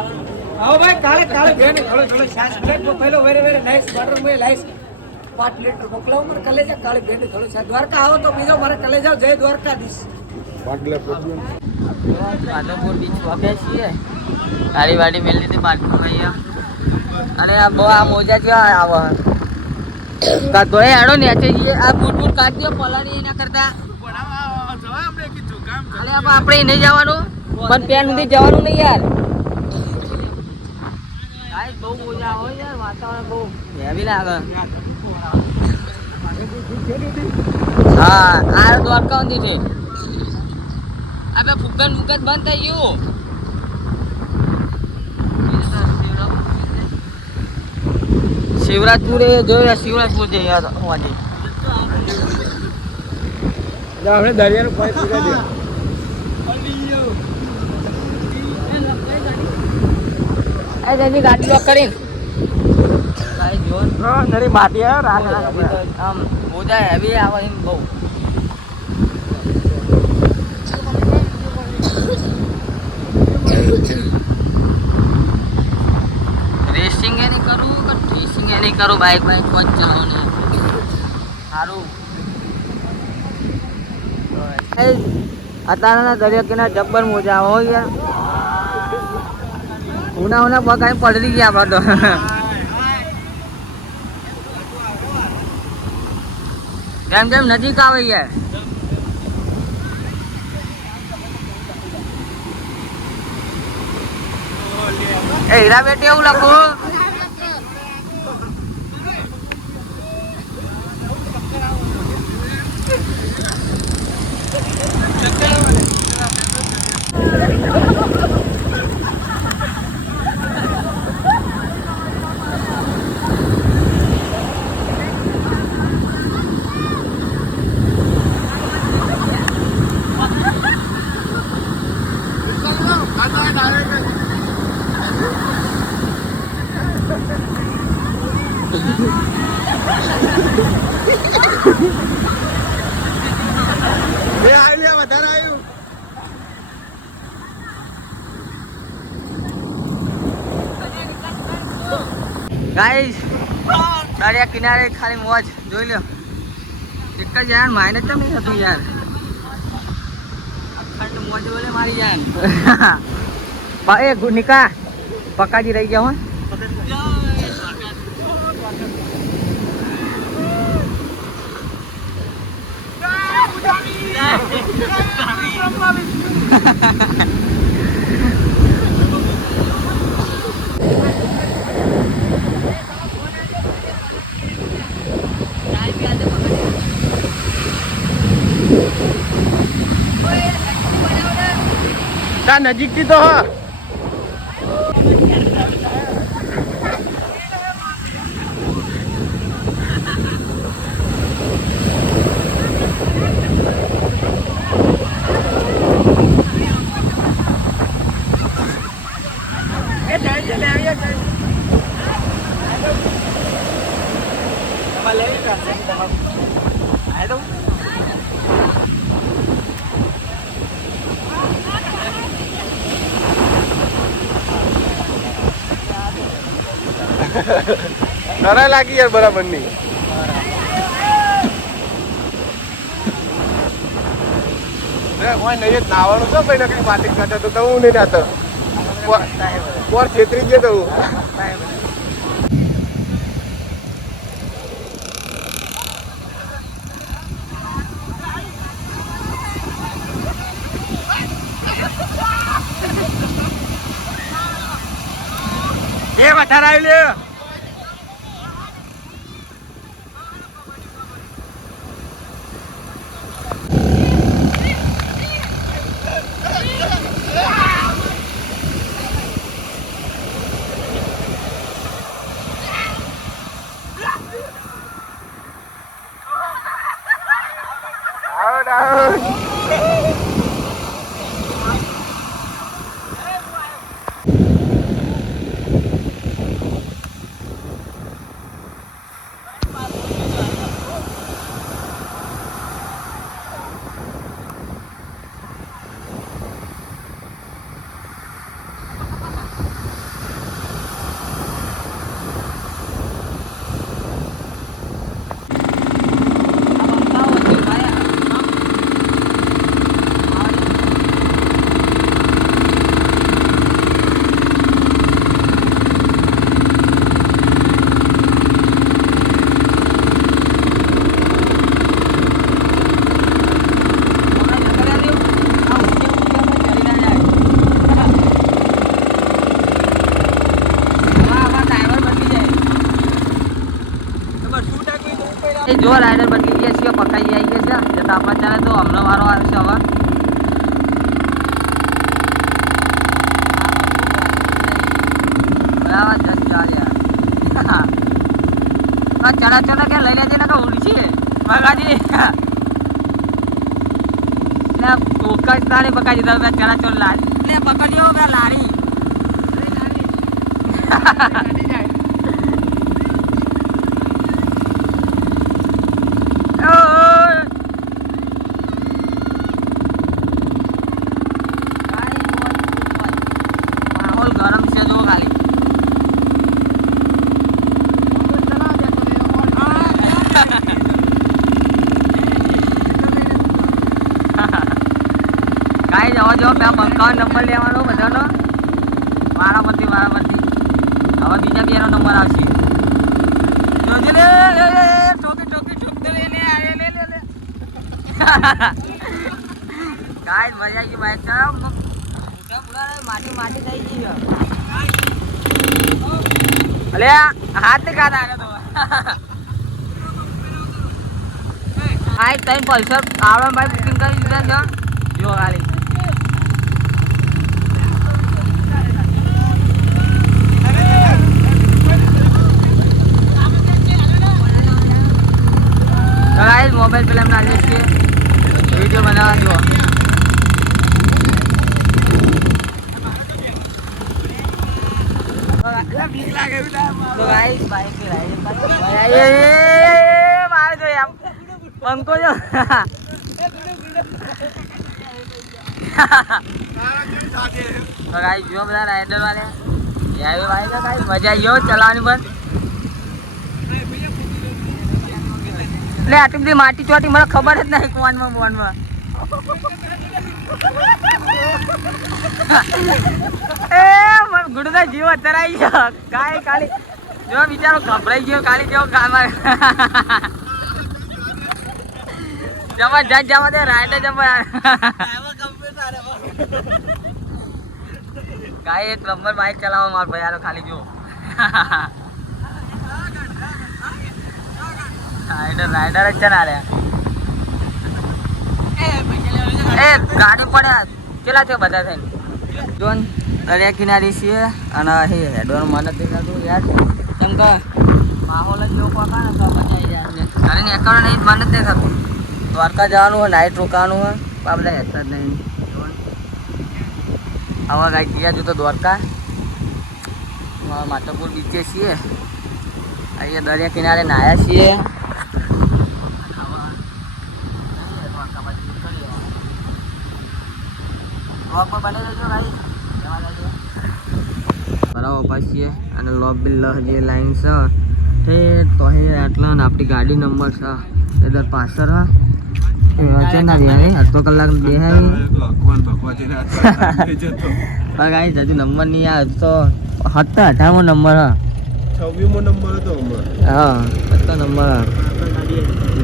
આવો ભાઈ કાલે કાલે બેન થોડો થોડો શ્વાસ પ્લેટ પહેલો વેરે વેરે નાઈસ બટર મે લાઈસ. પાંચ લીટર મોકલાવ મને કલેજા કાલે બેન થોડો શ્વાસ દ્વારકા આવો તો બીજો મારે કલેજા જય દ્વારકાધીશ. માધવપુર બીચ વાપે છીએ ગાડી વાડી મેળ લીધી બાટમાં અહીંયા. અને આ બહુ આ મોજા જેવા આવે. કા તો એ હેડો નેચે જઈએ. આ બૂટ બૂટ કાઢી દો પલાળી એના કરતા. અરે આપ આપણે નહીં જવાનું. પણ પેન સુધી જવાનું નહીં યાર ગાઈસ બહુ મોજા હોય યાર વાતાવરણ બહુ હેવી લાગે. હા આ દ્વારકા છે. આપણે ફુગન ફુગન બંધ થઈ ગયું. શિવરાજપુર એ જોયું શિવરાજપુર આપણે દરિયાનું પીવા દે. આ જલ્દી ગાડી લોક કરીને. નરી માટી આવે આમ મોજા હેવી આવે એમ બહુ. રેસિંગ એની કરું કે રેસિંગ એની કરું બાઇક બાઇક કોચ ચલાવવાનું સારું અત્યારના દરિયા કિનારે જબ્બર મોજા હોય યાર. ઉના ઉના પગ આઈ પડી ગયા આપણે તો. કેમ કેમ નજીક આવે યાર. એ હીરા બેટી એવું લખો. ગાઈસ દરિયા કિનારે ખાલી મોજ જોઈ લો એક જ યાર માઇનસ તો નહીં થતું યાર. અખંડ મોજ બોલે મારી યાર. એ નિકા પકાજી રહી ગયા હો. તા નજીકથી તો હા. નરા લાગી યાર બરાબરની નહીં નાવાનું છે ભાઈ નકરી માટી ખાતા તો હું નહીં નાતો પોર છેતરી ગયો તો હું? એ વધારે આવી લે Out, out. જો રાઈડર બદલી ગયા છીએ પકાઈ આવી ગયા છે જતા આપણા ચાલે તો હમણાં વારો આવશે હવે. છે ચાલ્યા ચણા ચડા કે લઈ લેજે? ને ઉડી છે. બગાજી ને કોકા તારે બગાજી દા ચણા ચડ લારી. લે પકડ્યો લારી ઓય. માહોલ ગરમ છે જો ખાલી કાંઈ જવા જો પેલા બંકાવ નંબર લેવાનો બધાનો મારા પરથી મારા પરથી હવે બીજા બેનો નંબર આવશે જોજે લે લે લે ઠોકી ઠોકી ઠોક દે લે લે આ લે લે લે લે કાંઈ મજા આવી ગઈ ભાઈ ચાલ મોટા માટી થઈ ગઈ અલે હાથ કાઢ આવ્યો તો. આ તઈ પલ્સર આવડે ભાઈ બુકિંગ કરી દીધા છે? જો ખાલી મોબાઈલ પેલા એમને આજે છીએ વીડિયો બનાવવા મારે જો આમ પંકો જો. તો જો બધા રાઇડર વાળા. મજા આવી ગયો ચલાવવાની પણ. એટલે આટલી બધી માટી ચોટી, મને ખબર જ નહીં કોનમાં મોનમાં એ, મને ગુડના જીવ અત્યારે ગયો. કાલે કાલે જો બિચારો ગભરાઈ ગયો કાલે જેવો કામ જવા, જા, જવા દે રાઈડે જવા. કાંઈ એક નંબર બાઇક ચલાવવા માર ભાઈ ખાલી જો રાઈડર રાઈડર જ છે ને અરે એ ગાડી પડ્યા કેટલા થયો બધા થઈને? જોન દરિયા કિનારી છીએ અને અહીં હેડોન મને દેખાતું યાર કેમ કે માહોલ જ લોકો હતા ને તો મજા આવી જાય. અરે નહીં મને દેખાતું. દ્વારકા જવાનું હોય નાઇટ રોકાવાનું હોય તો આ બધા હેતા જ નહીં આવા ગાઈ ગયા જો તો દ્વારકા. માતાપુર બીચે છીએ. અહીંયા દરિયા કિનારે નાયા છીએ. બરાબર છીએ અને લોબ બિલ જે લાઈન છે. તે તો હે આટલા ને આપણી ગાડી નંબર છે. એ દર પાછળ હા. વચ્ચે ના બે અડધો કલાક બે હા. ગાઈ હજુ નંબર નહીં આવે તો સત્તર અઢારમો નંબર હા. છવ્વીમો નંબર હતો હા સત્તર નંબર હા.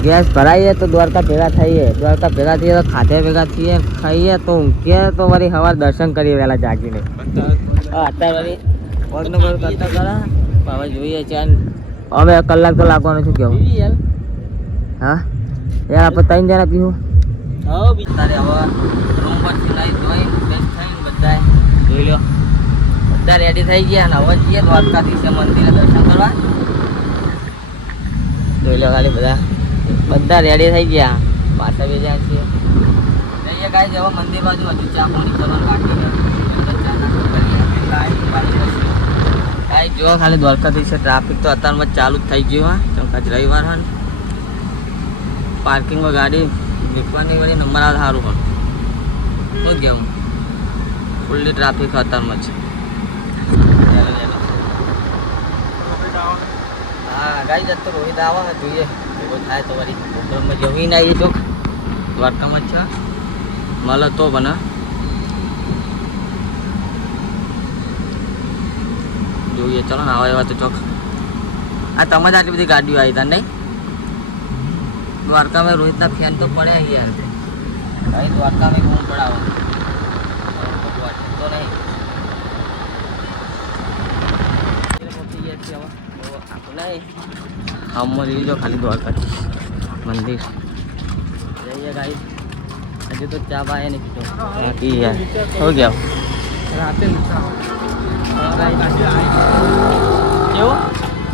ગેસ ભરાઈએ તો દ્વારકા ભેગા થઈએ. દ્વારકા ભેગા થઈએ તો ખાધે ભેગા થઈએ ખાઈએ તો ઊંઘીએ તો વળી સવાર દર્શન કરીએ વહેલા જાગીને. અત્યારે વળી પગનો પગ કરતા કરા હવે જોઈએ છે હવે કલાક તો લાગવાનું શું કેવું હા? યાર આપણે ત્રણ જણા પીવું? અત્યારે હવે રૂમ પર નહીં ધોઈ ફ્રેશ થઈને બધા જોઈ લો બધા રેડી થઈ ગયા અને હવે જઈએ દ્વારકાધીશે મંદિરે દર્શન કરવા. જોઈ લો ખાલી બધા. બધા રેડી થઈ ગયા. પાછા બી જાય છીએ. જઈએ કાંઈ જવા મંદિર બાજુ હજુ ચા પાણી કરવાનું બાકી છે. ચા નાસ્તો કરીએ કાંઈ બાકી પછી કાંઈ જો ખાલી દ્વારકાથી છે. ટ્રાફિક તો અત્યારમાં જ ચાલુ જ થઈ ગયું, હા. કેમ કે આજ રવિવાર હા પાર્કિંગમાં ગાડી મૂકવાની વળી નંબર આવે સારું હોય. શું કેવું ફૂલ્લી ટ્રાફિક અત્યારમાં જ હા ગાઈ જતો રોહિત આવા જોઈએ. એવો થાય તો વળી ઉપરમાં જવી ના એ ચોક દ્વારકામાં છે. મળે તો બને જોઈએ, ચલો ને, આવા એવા તો ચોક. આ તમે જ આટલી બધી ગાડીઓ આવી હતા નહીં? દ્વારકામાં રોહિતના ફેન તો પડ્યા યાર. ભાઈ, દ્વારકામાં ઘૂમ પડાવો. તો નહીં. આપણે આમ જો ખાલી દ્વારકાથી મંદિર જઈએ ગાઈ હજુ તો ચા પાય નહીં પીતો બાકી યાર હો ગયા રાતે કેવું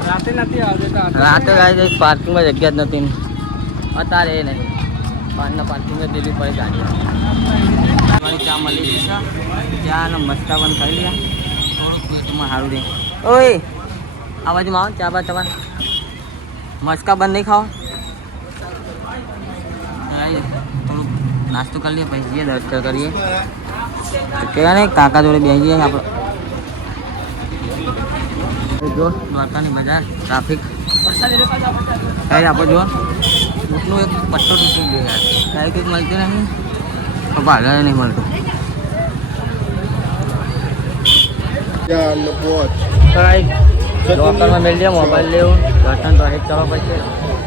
રાતે નથી આવતા રાતે ગાઈ પાર્કિંગમાં જગ્યા જ નથી અત્યારે એ નહીં બહારના પાર્કિંગમાં દેવી પડે ગાડી મારી ચા મળી ગઈ છે ચા ને મસ્તા બંધ ખાઈ લ્યા થોડુંક પેટમાં સારું રહે ઓય આ બાજુમાં આવો ચા બા તમારે મસ્કા બંધ નહીં ખાઓ. થોડુંક નાસ્તો કરી લઈએ પછી જઈએ દર્શન કરીએ. કહેવાય ને કાકા જોડે બેસી જઈએ આપણે. જો દ્વારકાની બજાર ટ્રાફિક. કઈ આપણે જો? ઊંટનું એક પટ્ટો તૂટી ગયો યાર. કાંઈ કંઈક મળતું નહીં. ભાગે નહીં મળતું. Yeah, on the board. All કાંઈ લોકરમાં મેળ દે મોબાઈલ લેવું દર્શન તો કરવા પડશે.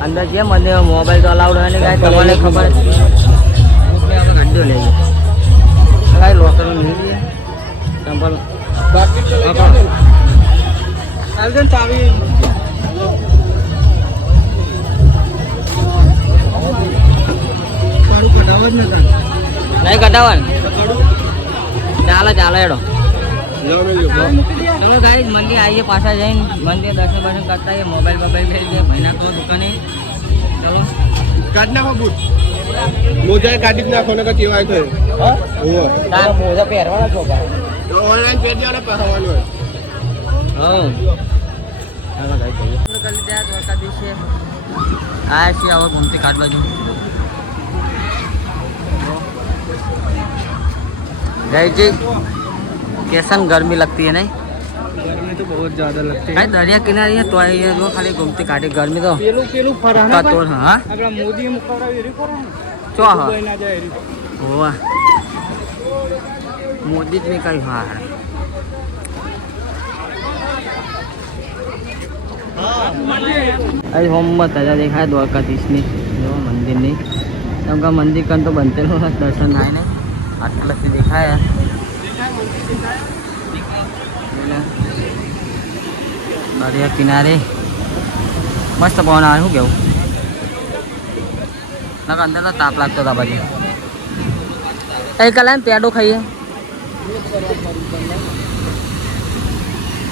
અંદર જે મને મોબાઈલ તો અલાઉડ હોય ને કાંઈ તમને ખબર જ લઈ આપણે કાંઈ લોકરમાં કઢાવા જ નતા નહીં કઢાવવાનું. ચાલે ચાલે એડો મૂકી. ચલો ગાઈસ મંદિર આવીએ પાછા જઈને મંદિર દર્શન દર્શન કરતા આવીએ મોબાઈલ મોબાઈલ મેળ દે ભાઈના તો દુકાને ચલો કાઢ નાખો બૂટ મોજા કાઢી જ નાખો ને કે કેવાય તો ઓહો તારા મોજા પહેરવાના છો તો ઓનલાઈન પેજ ને પહેરવાનું હોય હા ચાલો ગાઈસ જઈએ કરી ત્યાં દ્વારકા દિવસે આ છે હવે ઘૂમતી કાઢ બાજુ જયજી कैसन गर्मी लगती है नहीं गर्मी तो बहुत ज्यादा लगती भाई दरिया किनारे है तो ये जो खाली घूमती काटी गर्मी तो પેલું પેલું का ફરાના तो हाँ આપણા મોદી મુકાવડા એરી કરો ને चो हाँ દુબઈ ના જાય એરી हुआ मोदी जी का हाँ अरे होम मत आजा देखा है द्वारकाधीश ने जो मंदिर नहीं सबका मंदिर कन तो बनते रहो दर्शन आए नहीं आजकल से देखा है દરિયા કિનારે મસ્ત પવન આવે શું કેવું નકર અંદર તો તાપ લાગતો હતા બાજુ એ કલા પેડો ખાઈએ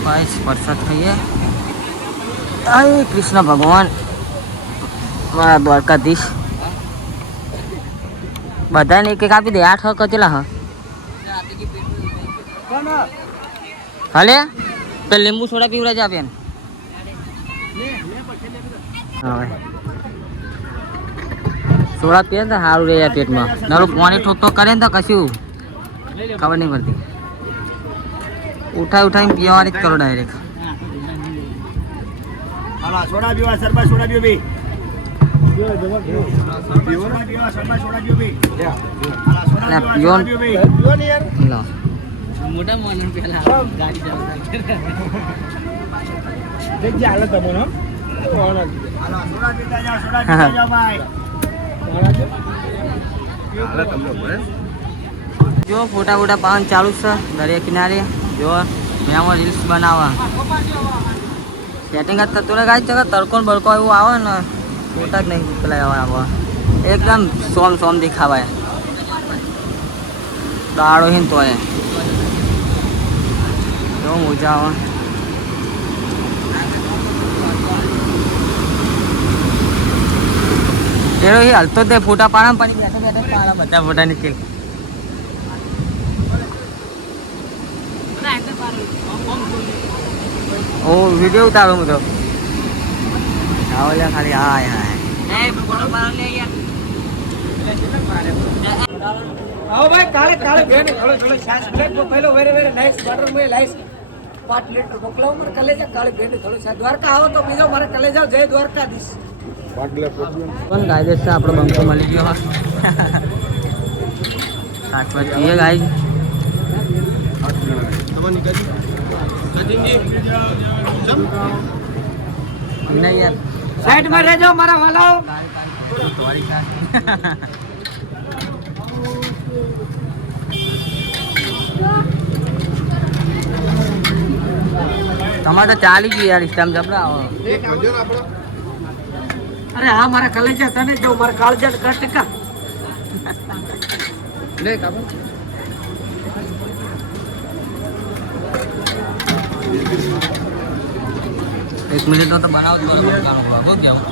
પાયસ પ્રસાદ ખાઈએ અરે કૃષ્ણ ભગવાન મારા દ્વારકાધીશ બધાને એક એક આપી દે આઠ હક કેટલા હ હાલે તો લીંબુ સોડા પીવડા જ આપે ને હવે સોડા પીએ ને તો સારું રહે પેટમાં. નારું પાણી ઠોક ઠોક કરે ને તો કશું ખબર નહીં પડતી. ઉઠાઈ ઉઠાઈને પીવાની જ કરો ડાયરેક્ટ સોડા પીવા સોડા પીવો મોટા મોન પેલા ગાડી ચાલુ જો, ફોટા ફોટા પાન ચાલુ છે, દરિયા કિનારે. જો મેં રીલ્સ બનાવવા. સેટિંગ જ થતું ને કાંઈ જગા તડકો બળકો એવું આવે ને, ફોટા જ નહીં પેલા આવા એકદમ સોમ સોમ દેખાવાય. દાડો હિન તો એ જો, મજા આવે. એનો એ હાલતો તે ફોટા પાડા પણ બેઠા બેઠા પાડા બધા ફોટા નીકળી ઓ વિડિયો ઉતારો હું તો. આવો લે ખાલી હાય હાય આવો ભાઈ, કાલે કાલે બેન થોડો થોડો શ્વાસ બ્રેક કો પહેલો વેરે વેરે નાઇસ બટર મે લાઈસ. પાંચ લીટર મોકલાવ મારે કલેજા કાલે બેન થોડો શ્વાસ દ્વારકા આવો તો બીજો મારે કલેજા જય દ્વારકાધીશ. પણ ગાય છે આપણો બંકો મળી ગયો. શાકભાજી ગાય. નહીં યાર સાઈડમાં રહેજો, મારા વાલાઓ તમારે તો ચાલી ગયું યાર ઇસ્ટામ જબરા આવો એક ભજન આપણો અરે હા મારા કલેજા તને જો મારા કાળજા કર ટકા. લે કાબુ. એક મિનિટ તો બનાવ તો બહુ કેવું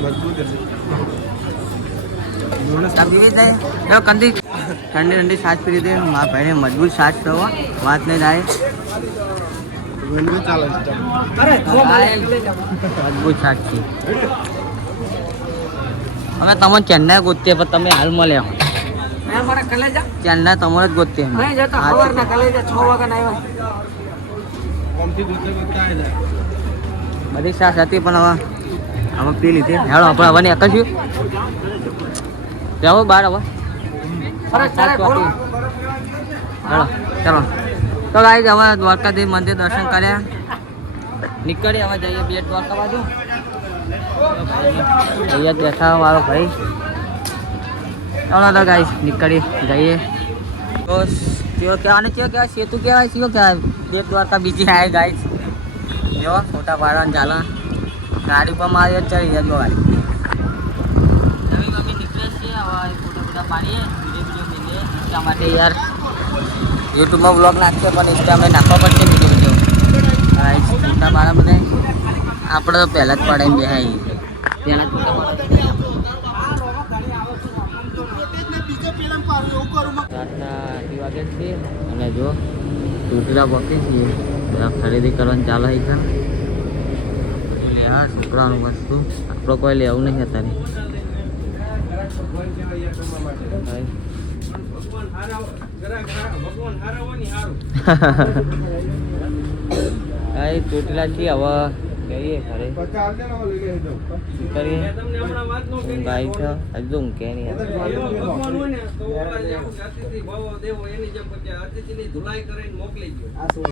ઠંડી ઠંડી સાચ પીધી હતી. મારા ભાઈને મજબૂત સાચ થવો વાત નહીં થાય. મજબૂત સાસ છે અમે તમને ચેન્નાઈ ગોતીએ પણ તમે હાલ મળ્યા હે મારા કલેજા? ચેન્નાઈ તમારે જ ગોતીએ અમે. બધી સાસ હતી પણ હવે હવે પી લીધી. હેડો આપણે હવે ને એકશું જાઓ બહાર હવે. અરે તારે ખોલ હેડો ચાલો. તો ગાઈ હવે દ્વારકાધીશ મંદિર દર્શન કર્યા. નીકળી હવે જઈએ બે દ્વારકા બાજુ. અહીંયા જ બેઠા મારો ભાઈ. ચાલો તો ગાઈ નીકળી જઈએ. તો કયો કહેવાની કયો કહેવાય સેતુ કહેવાય કયો કહેવાય? દેવ દ્વારકા બીજી આવે ગાઈ જો, ફોટા પાડવાનું ચાલો. ગાડી પર મારી ચડી જાય ગાડી નવી માટે યાર યુટ્યુબમાં બ્લોગ નાખીએ, પણ ઇન્સ્ટામાં નાખવા પડશે વીડિયો વીડિયો ફોટા પાડા બધા. આપણે તો પહેલાં જ પડાવીને બેહાઈ પહેલાં રાતના વાગે છે અને જો ટૂટલા પકી છીએ. ત્યાં ખરીદી કરવાની ચાલે છે આ છોકરાનું વસ્તુ. આપણો કોઈ લેવું નહીં અત્યારે. ભાઈ. ભાઈ તૂટેલા છીએ હવે. જઈએ ઘરે. કરીએ? ભાઈ છે હજુ ઊંઘે નહીં. ભગવાન હોય ને તો ઓલા જેવું જાતિથી ભાવો દેવો એની જેમ પછી અતિથિની ધુલાઈ કરીને મોકલી ગયો